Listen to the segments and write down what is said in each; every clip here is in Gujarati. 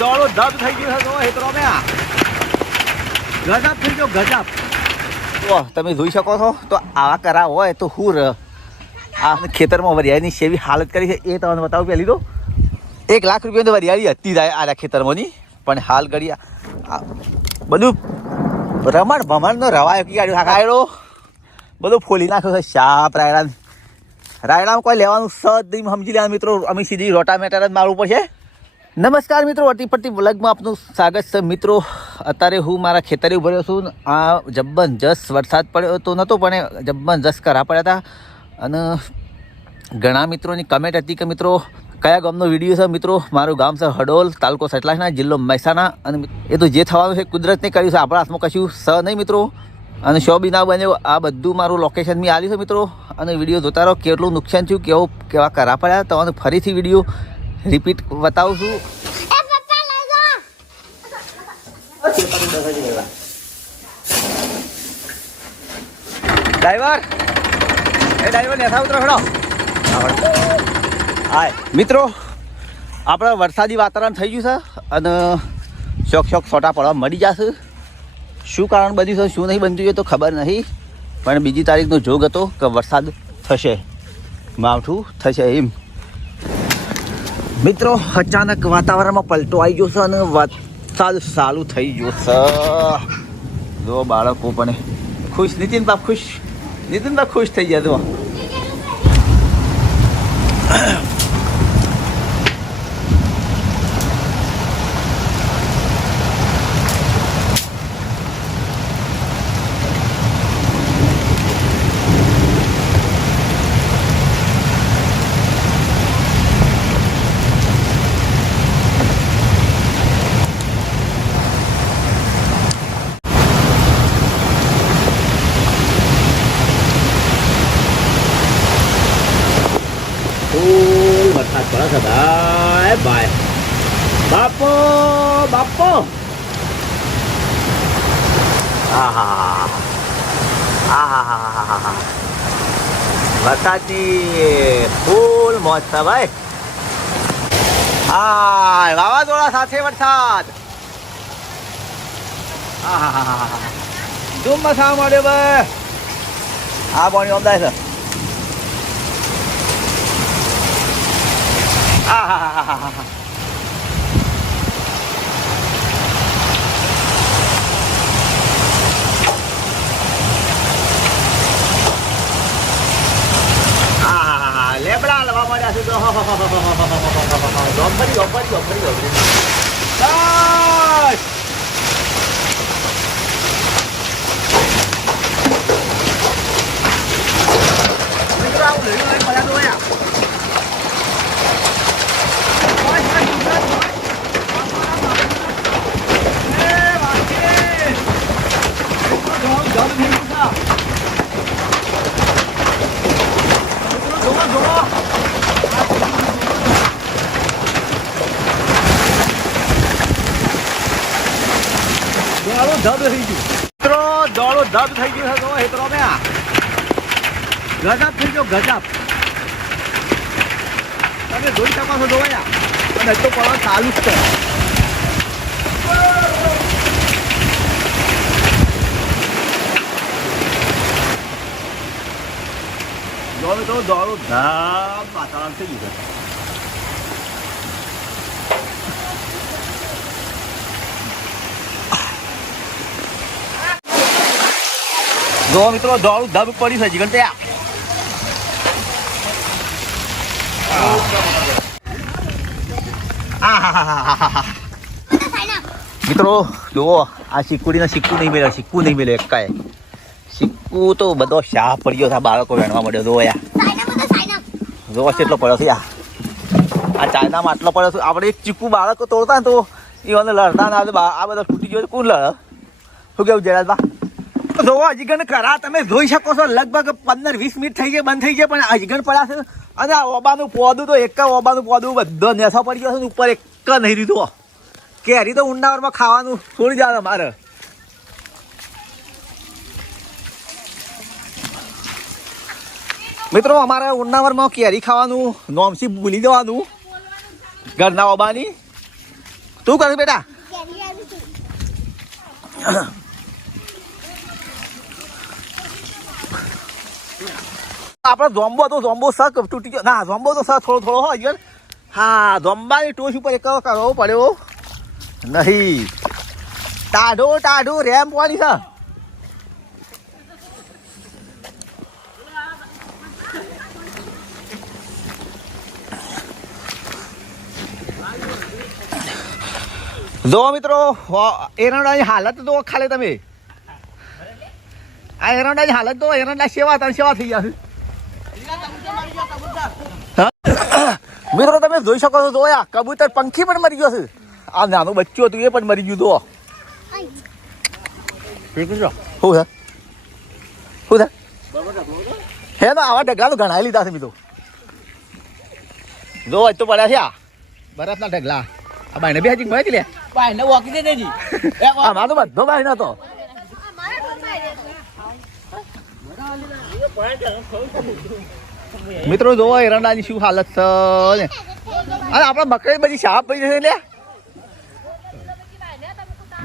દોડો ધબ થઈ ગયું છે. હેતરો મેં ગજબ થઈ ગયો ગજબ. તો તમે જોઈ શકો છો તો આવા કરા હોય તો હું આ ખેતરમાં વરિયાળીની સેવી હાલત કરી છે એ તમને બતાવું. પહેલી તો 1 લાખ રૂપિયાની વરિયાળી હતી આ ખેતરમાંની, પણ હાલ ઘડી બધું રમણ ભમણનો રવાયો કાઢ્યો. કાયડો બધું ફોલી નાખ્યો છે. શાપ રાયડામાં કોઈ લેવાનું સદ સમજી લેવાનું મિત્રો. અમે સીધી રોટામેટર જ મારવું પડશે. નમસ્કાર મિત્રો, અટીપટ્ટી વ્લોગમાં આપનું સ્વાગત છે મિત્રો. અત્યારે હું મારા ખેતરે ઉભો રહ્યો છું. આ જબરજસ્ત વરસાદ પડ્યો તો નહોતો પણ જબરજસ્ત કરા પડ્યા હતા. અને ઘણા મિત્રોની કમેન્ટ હતી કે મિત્રો કયા ગામનો વિડીયો છે. મિત્રો મારું ગામ છે હડોલ, તાલુકો સતલાસના, જિલ્લો મહેસાણા. અને એ તો જે થવાનું છે કુદરતને કર્યું છે, આપણા હાથમાં કશું સ નહીં મિત્રો. અને શો બી ના બન્યો. આ બધું મારું લોકેશન મેં આવ્યું છે મિત્રો. અને વિડીયો જોતા રહો. કેટલું નુકસાન થયું, કેવા કરા પડ્યા, તમને ફરીથી વિડીયો રિપીટ બતાવું છું. ડ્રાઈવર ને ઉતરો ખડો. હાય મિત્રો, આપણે વરસાદી વાતાવરણ થઈ ગયું છે અને શોખ છોટા પડવા મળી જશે. શું કારણ બન્યું છે, શું નહીં બનતું એ તો ખબર નહીં, પણ બીજી તારીખનો જોગ હતો કે વરસાદ થશે, માવઠું થશે એમ. મિત્રો અચાનક વાતાવરણમાં પલટો આવી ગયો છે અને વરસાદ ચાલુ થઈ ગયો છે. જો બાળકો પણ ખુશ. નીતિનબા ખુશ થઈ ગયા. જો વરસાદ પડે છે ભાઈ ભાઈ. બાપો વરસાદની ફૂલ મોજ છે ભાઈ. હા, વાવાઝોડા સાથે વરસાદ. ધૂમ મસા મળે ભાઈ. આ પાણી અમદાય છે. લેબડા લવા મળ્યા છે તો ધબ થઈ ગયું મિત્રો. દોડો ધબ થઈ ગયું છે. હેતરો મેં ગજબ થઈ ગયો ગજબ. તમે જોઈ શકો છો જોયા. અને તો પડવા ચાલુ જ છે. દોડો ધબ વાતાવરણ થઈ ગયું છે. જો મિત્રો દોડું ધબ પડી છે જીગણ ત્યાં. મિત્રો જુઓ આ સિક્કુ નહીં મળે. સિક્કુ એકાય. સિક્કુ તો બધો શાહ પડ્યો છે. બાળકો વેણવા મળ્યો. જો જો એટલો પડ્યો છે. આ ચાઇનામાં આટલો પડ્યો છે. આપણે એક ચીકુ બાળકો તોડતા ને તો એને લડતા ને આ બધા તૂટી ગયો. કોણ લડે? શું કેવું જયરાજબા? જોવો અજીગણ કરા તમે જોઈ શકો છો. લગભગ 15-20 મિનિટ થઈ ગઈ, બંધ થઈ ગયા, પણ અજીગણ પડ્યા છે. અને આ ઓબાનું પોદું તો ઓબાનું પોદું બધો નેસો પડી ગયો છે. ઉપર એક નહીં રીધો. કેરી તો ઉંડાવરમાં ખાવાનું છોડી જાય મારે. મિત્રો અમારે ઉંડાવરમાં કેરી ખાવાનું નોમસી ભૂલી જવાનું ઘરના ઓબાની. તું કર બેટા. આપણો ઝોમ્બો તો ઝોમ્બો સક તૂટી ગયો. ના ઝોમ્બો તો સક થોડો હોય યાર. હા ઝોમ્બાની ટોચ ઉપર એક કરવો પડ્યો નહીં. ટાઢું રેમ પાણી છે. જો મિત્રો એરંડાની હાલત તો ખાલી તમે આ એરંડાની હાલત તો એરંડા સેવા થઈ જશે. મિત્રો તમે જોઈ શકો છો. જોયા કબૂતર પંખી પણ મરી ગયો છે. આ નાનું બચ્ચું હતું એ પણ મરી ગયું. જો શું છે હે તો આવા ઢગલા તો ઘણા લીધા છે મિત્રો. જો તો પડ્યા છે આ બરફના ઢગલા. આ બાઈને બે હજી મળે લે બાઈને વોકી દે દેજી. અમાર તો બધો બાઈ નતો. મિત્રો જોવો એરંડાની શું હાલત છે. અને આપણા મકાઈ બધી સાફ પડી જશે લે.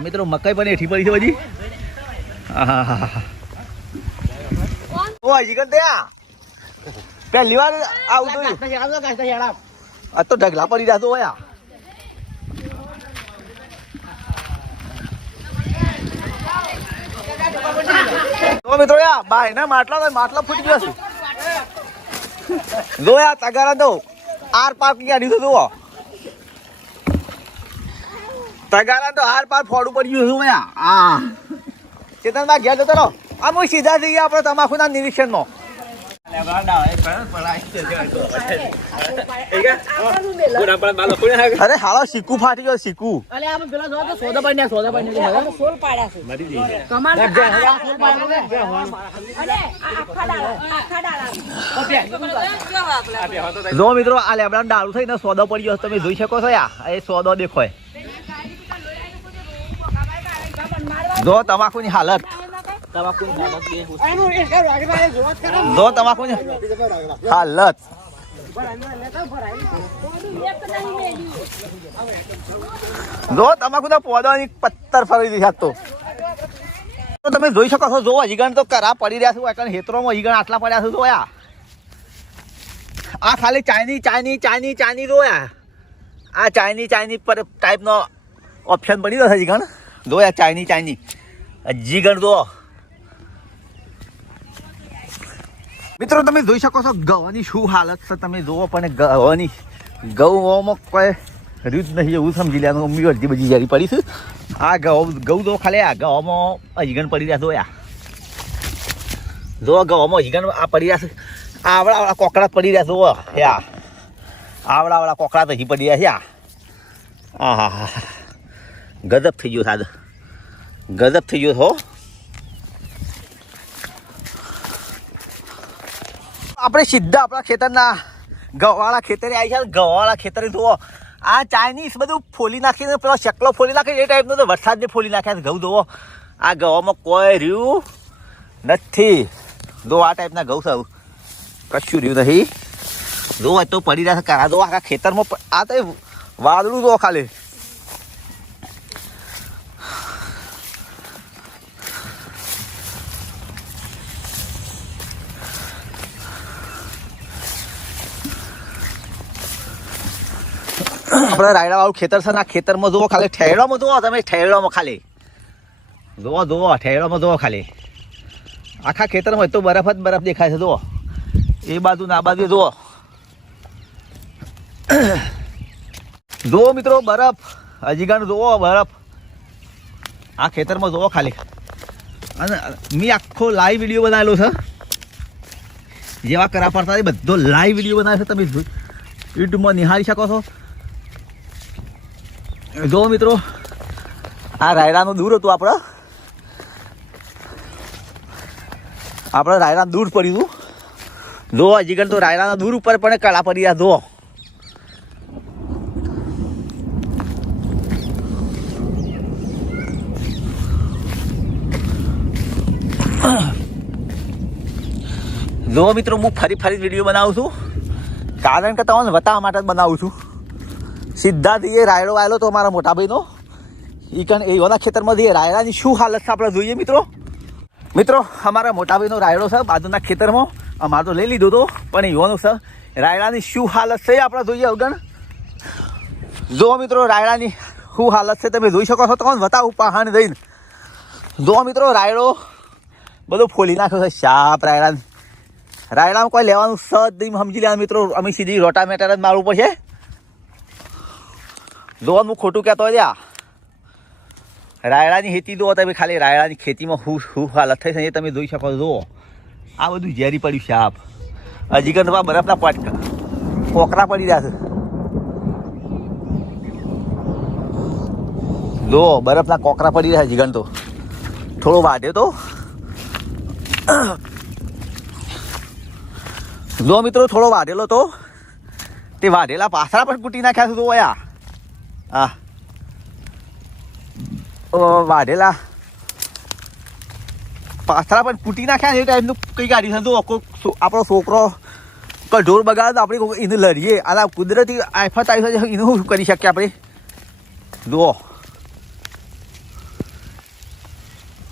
મિત્રો મકાઈ પણ એઠી પડી છે બધી. પહેલી વાર આવતું આ તો ઢગલા પડી રહ્યા તો હોય. મિત્રો યા બાય ને માટલા ફૂટી ગયો છે. જો યા તગારા દો આર પાર ક્યાં દીધું જુઓ. તગારા તો આર પાર ફોડું પડી ગયું છું યા. હા ચેતનમાં ઘેર જતો રહો. આમ સીધા જઈએ આપણે તમાકુના નિરીક્ષણમાં. અરે હાલો સિક્કુ ફાટી ગયો સિક્કુ. જો મિત્રો આ લેબડા ડાળું થઈને સોદો પડી ગયો તમે જોઈ શકો છો. યા એ સોદો દેખાય. જો તમાકુની હાલત. જો તમાકુની હાલત. જો તમાકુના પોદાની પથ્થર ફરી દીધા તો તમે જોઈ શકો છો. જો હજીગણ તો કરા પડી રહ્યા છે. હેતરોમાં હજીગણ આટલા પડ્યા છે. જોયા આ ખાલી ચાઇની જોયા. આ ચાઇની પર ટાઈપનો ઓપ્શન પડી રહ્યો છે હજીગણ. જોયા ચાઇની હજીગણ જો. મિત્રો તમે જોઈ શકો છો ગવાની શું હાલત છે. તમે જુઓ પણ ગવાની ગૌમાં કોઈ રીત નહીં એવું સમજી લેવાનું. મમ્મી અડધી બધી જારી પડી છે. આ ગૌ તો ખાલી આ ગવામાં હજીગણ પડી રહ્યા. જોયા જો ગવામાં હજીગણ આ પડી રહ્યા છે. આવડા કોકડા પડી રહ્યા. જુઓ યા આવડા કોકડા તો હજી પડી રહ્યા છે. હા ગજબ થઈ ગયો સાદ. ગજબ થઈ ગયો હો. આપણે સીધા આપણા ખેતરના ઘઉંવાળા ખેતરે આવી છે. ઘઉંવાળા ખેતરે જુઓ આ ચાઇનીઝ બધું ફોલી નાખીને પેલો શેકલો ફોલી નાખે એ ટાઈપનો તો વરસાદને ફોલી નાખ્યા ઘઉં જુઓ. આ ઘઉંમાં કોઈ રહ્યું નથી. જો આ ટાઈપના ઘઉં છે. કશું રહ્યું નહીં. જો તો પડી રહ્યા છે કારા. જો આખા ખેતરમાં આ તો વાદળું જો ખાલી. આપણે રાયડા વાળું ખેતર છે. આ ખેતરમાં જુઓ ખાલી ઠેરડામાં જુઓ તમે. ઠેરડામાં ખાલી જુઓ ઠેરડામાં જુઓ ખાલી. આખા ખેતરમાં તો બરફ જ બરફ દેખાય છે. જુઓ એ બાજુ ને આ બાજુ જુઓ. જુઓ મિત્રો બરફ હજીગણ જુઓ બરફ આ ખેતરમાં જુઓ ખાલી. અને મેં આખો લાઈવ વિડીયો બનાવેલો છે. જેવા કરા પડતા બધો લાઈવ વિડીયો બનાવે છે. તમે યુટ્યુબમાં નિહાળી શકો છો. જો મિત્રો આ રાયડાનું દૂર હતું. આપણે રાયડાનું દૂર પડ્યું હતું. જો હજીગણ તો રાયડાના દૂર ઉપર પણ કળા પડી રહ્યા. જો જો મિત્રો હું ફરી વિડીયો બનાવું છું. કારણ કે તમને બતાવવા માટે જ બનાવું છું. સીધાથી એ રાયડો આવેલો તો મારા મોટા ભાઈનો ઈ કણ એવાના ખેતરમાંથી રાયડાની શું હાલત છે આપણે જોઈએ મિત્રો અમારા મોટા ભાઈનો રાયડો છે બાજુના ખેતરમાં અમારે તો લઈ લીધો હતો પણ એવાનો છે રાયડાની શું હાલત છે આપણે જોઈએ અવગણ જો મિત્રો રાયડાની શું હાલત છે તમે જોઈ શકો છો તમને બતાવું પહાણ જઈને જો મિત્રો રાયડો બધો ફોલી નાખ્યો છે શાપ રાયડામાં કોઈ લેવાનું સદ નહીં સમજી લેવાનું મિત્રો અમે સીધી રોટામેટર જ મારવું પડશે જો હું ખોટું કહેતો હોય રાયડાની ખેતી દો તમે ખાલી રાયડાની ખેતીમાં શું હાલત થઈ છે એ તમે જોઈ શકો છો આ બધું ઝેરી પડ્યું છે આપ હજી કન બરફના કોકરા પડી રહ્યા છે જો બરફના કોકરા પડી રહ્યા છે જીગન તો થોડો વાઢ્યો તો જો મિત્રો થોડો વાઢેલો તો તે વાઢેલા પાછળ પણ કૂટી નાખ્યા છે તો વયા હા વાઢેલા પાથરા પણ કૂટી નાખ્યા એ ટાઈપનું કઈ ગાડી છે તો આપણો છોકરો ઢોર બગાડે તો આપણે એને લડીએ આ કુદરતી આફત આવી છે એનું શું કરી શકીએ આપણે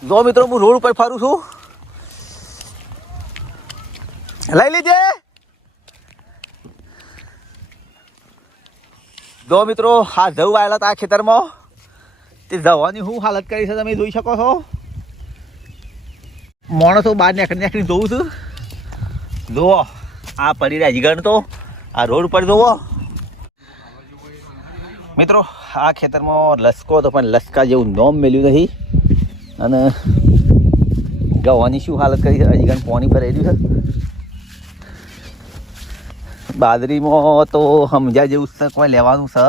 જુઓ મિત્રો હું રોડ ઉપર ફરું છું લઈ લીજે જો મિત્રો હા જવું આવેલા હતા આ ખેતરમાં તે જવાની શું હાલત કરી છે તમે જોઈ શકો છો માણસો બહાર નીકળી જોઉં છું જુઓ આ પડી રહ્યા જીગણ તો આ રોડ ઉપર જુઓ મિત્રો આ ખેતરમાં લસકો હતો પણ લસકા જેવું નોમ મેલ્યું નહીં અને ગવાની શું હાલત કરી છે જીગણ પાણી ભરેલું છે બાજરીમાં તો સમજ્યા જેવું છે કોઈ લેવાનું છે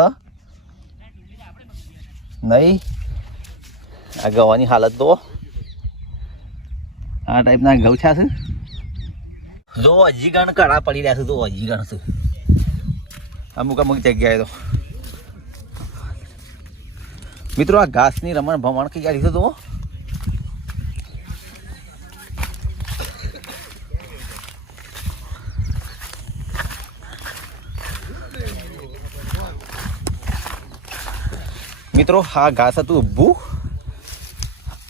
નહીં આ ગવાની હાલત તો આ ટાઈપના ગૌછા છે જો હજી ગણ કડા પડી રહ્યા છે તો હજી ગણ છે અમુક જગ્યાએ તો મિત્રો આ ઘાસની રમણ ભમણ કઈ ગાડી છે તો મિત્રો આ ઘાસ હતું ઊભું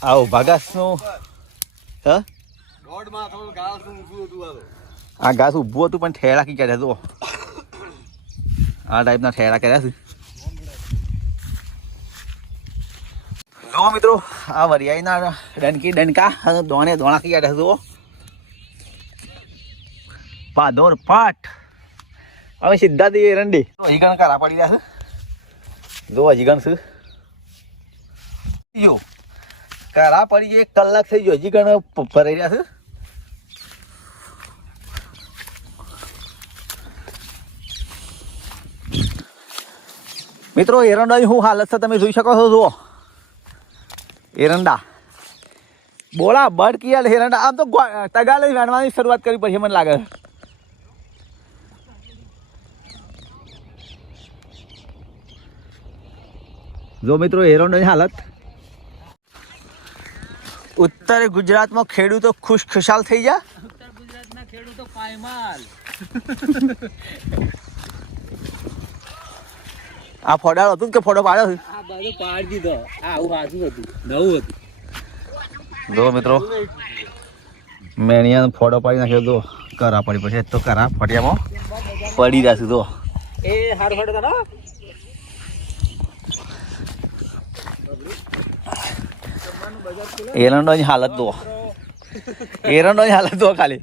આ ઉભા ઘાસનું આ ઘાસ ઊભું હતું પણ ઠેડા કી કર્યા જુઓ આ ટાઈપના ઠેડા કર્યા છે જુઓ મિત્રો આ વરિયાળીના ડંકા અને દોણા કી કર્યા જુઓ પાદોર પાટ હવે સીધા દઈએ એરંડી હજીગણ કરા પડી રહ્યા છે જો હજીગણ છે જો કરા પડી 1 કલાક થઈ ગયો હજીગણ ભરાઈ રહ્યા છે મિત્રો એરંડાની શું હાલત છે તમે જોઈ શકો છો જુઓ એરંડા બોલા બડ કિયા એરંડા આમ તો તગાલે વેણવાની શરૂઆત કરવી પડશે મને લાગે જો મિત્રો એરંડાની હાલત ઉત્તર ગુજરાતમાં ખેડૂતો ખુશાલ થઈ ગયા ઉત્તર ગુજરાતના ખેડૂતો પાયમાલ આ ફોડાળ હતું કે ફોટો પાડ્યો છે આ બધું પાડી દીધો આ આવું હાજુ હતું નવું હતું જો મિત્રો મેણિયા ફોટો પાડી નાખ્યો તો કરા પડી પછી તો કરા ફટિયામાં પડી રહ્યા છે તો એ હારું ફોટો તારો એરંડોની હાલત દો એરંડોની હાલત દો ખાલી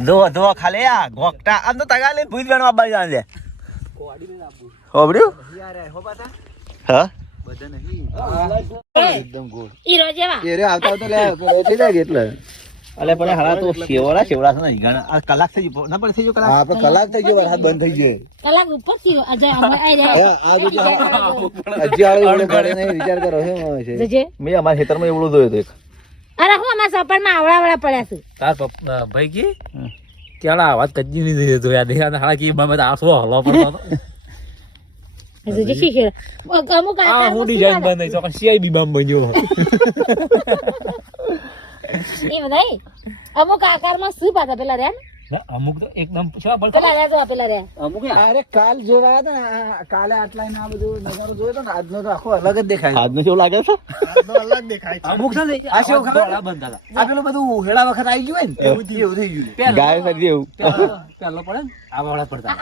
દો દો ખાલી આ ગોકટા આમ તો તગા લઈને ભૂત વેણવા બાઈ જાણ લે હોબડ્યું હા એકદમ ગોળ ઈ રોજેવા એ રે આવતા તો લે થઈ જાય એટલે અલે પણ હાલા તો શેવડા છે ને ઘણા આ કલાક થઈ ગયો ના પણ થઈ ગયો કલાક આપણે કલાક થઈ ગયો વરસાદ બંધ થઈ ગયો કલાક ઉપર થી અજય અમે આઈ રહ્યા આ જો અજય આળે ઘરે ને વિચાર કરો છે મે અમાર ખેતરમાં એવડું જોયો તો એક અરે હું અમાર સપરમાં આવડા પડ્યા છે તાર ભાઈ કી કેળા આવાજ કજી નહીં દે તો યાર દેખા હાલા કી બાબત આસો હલો પડતો તો જે શીખે અમુક આ હું ડિઝાઇન બનાવી તો સીઆઈબી બામ બન્યો એ બધાય અમુક આકારમાં શું પાતા પેલા રે અમુક તો એકદમ શું અમુક અરે કાલ જોવા હતા ને કાલે આટલા આ બધું નજારો જોયો તો ને આજનો તો આખો અલગ જ દેખાય. આજનો કેવું લાગે છે? અલગ દેખાય છે. અમુક છે ને આ શું ખબર? બંધા આ પેલું બધું હેડા વખત આવી ગયું હોય ને એવું થઈ ગયું. ગાય ફરી એવું પેલો પડે ને આ વાળા પડતા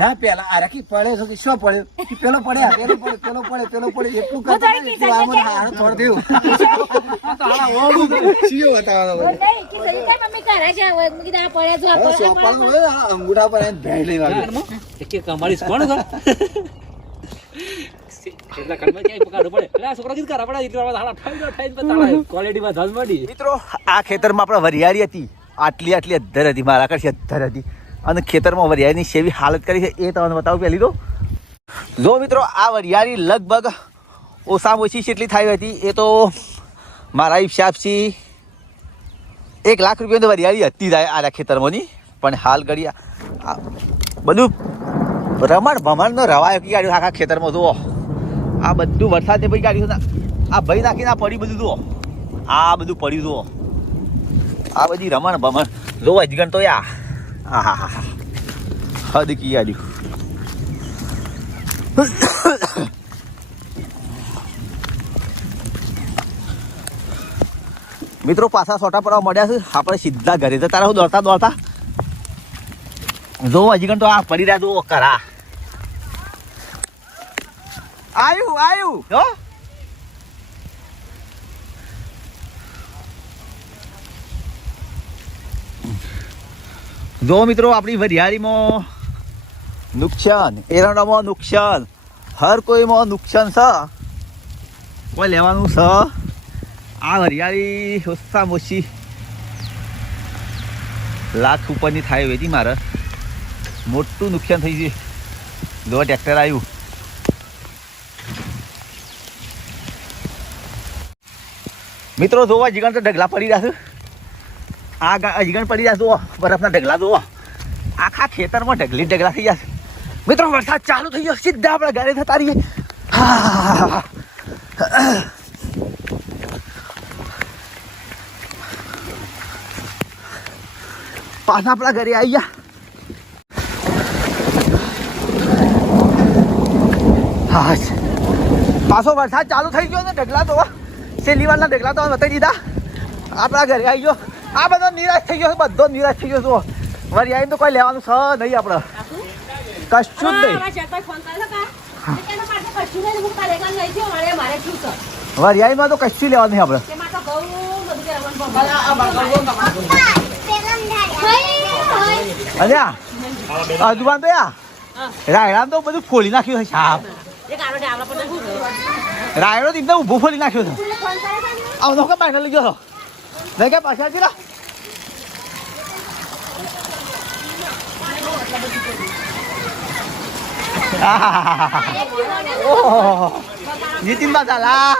ના પેલા આ રાખી પડે છે કે શું પડે પેલો પડે પેલો પડે એટલું કરતા થોડું થયું શીઓ બતાવવાનો અંગૂઠા પર ભેળ લઈ કમાડીશ કોણ એટલા કાળમાં ક્યાંય પકાડવું પડે એટલે આ છોકરા કીધું કરા પડે એટલા હાડા ઠાઈ ક્વોલિટીમાં ધસ મળી. મિત્રો આ ખેતરમાં આપણે વરિયાળી હતી આટલી અધ્ધર હતી મારા કરશે અધ્ધર હતી અને ખેતરમાં વરિયાળીની સેવી હાલત કરી છે એ તમને બતાવું પહેલી તો જો મિત્રો આ વરિયાળી લગભગ ઓછામાં ઓછી જેટલી થઈ હતી એ તો મારા હિસાબથી 1 લાખ રૂપિયાની વરિયાળી હતી થાય આ ખેતરમાંની પણ હાલ ઘડી આ બધું રમણ ભમણનો રવાયો કી કાઢ્યું આખા ખેતરમાં જુઓ આ બધું વરસાદને પછી કાઢ્યું ને આ ભાઈ નાખીને આ પડ્યું બધું જુઓ આ બધું પડ્યું જુઓ આ બધી રમણ ભમણ જુઓ અજગણ તો યા હા હા હા હદ કી કાઢ્યું. મિત્રો પાછા સોટા પડવા મળ્યા છે આપણે સીધા ઘરે જતા રહો દોડતા જો હજી તો આ પડી રહ્યા જુઓ કરા આવ્યું જો મિત્રો આપણી વરિયાળીમાં નુકસાન એરંડામાં નુકસાન હર કોઈમાં નુકસાન છે કોઈ લેવાનું છે આ વરિયાળી ઓછામાં ઓછી લાખ ઉપરની થાય એવી મારે મોટું નુકસાન થઈ ગયું. જો ટ્રેક્ટર આવ્યું મિત્રો જોવા જીગણ તો ઢગલા પડી રહ્યા છે આ જીગણ પડી રહ્યા જુઓ બરફના ઢગલા જુઓ આખા ખેતરમાં ઢગલા થઈ ગયા છે. મિત્રો વરસાદ ચાલુ થઈ ગયો સીધા આપણે ઘરે થતા રહીએ. પાછા આપણા ઘરે આવી ગયા. હા પાછો વરસાદ ચાલુ થઈ ગયો ને ઢગલા તો શેલીવાળના ઢગલા તો બતાવી દીધા આપણા ઘરે આવી ગયો. આ બધો નિરાશ થઈ ગયો બધો નિરાશ થઈ ગયો છો વરિયાળી તો કોઈ લેવાનું છે નહીં આપણે કશું જ નહીં વરિયાળીમાં તો કશું લેવાનું નહીં આપણે અલ્યા દુકાન તો યા રાયડા તો બધું ફોડી નાખ્યું છે સાપ રાયડો તો એકદમ ઊભો ફોડી નાખ્યો છે આવનો કે પાછળ લઈ ગયો નહીં કે પાછળ છે નીતિન બા ચાલા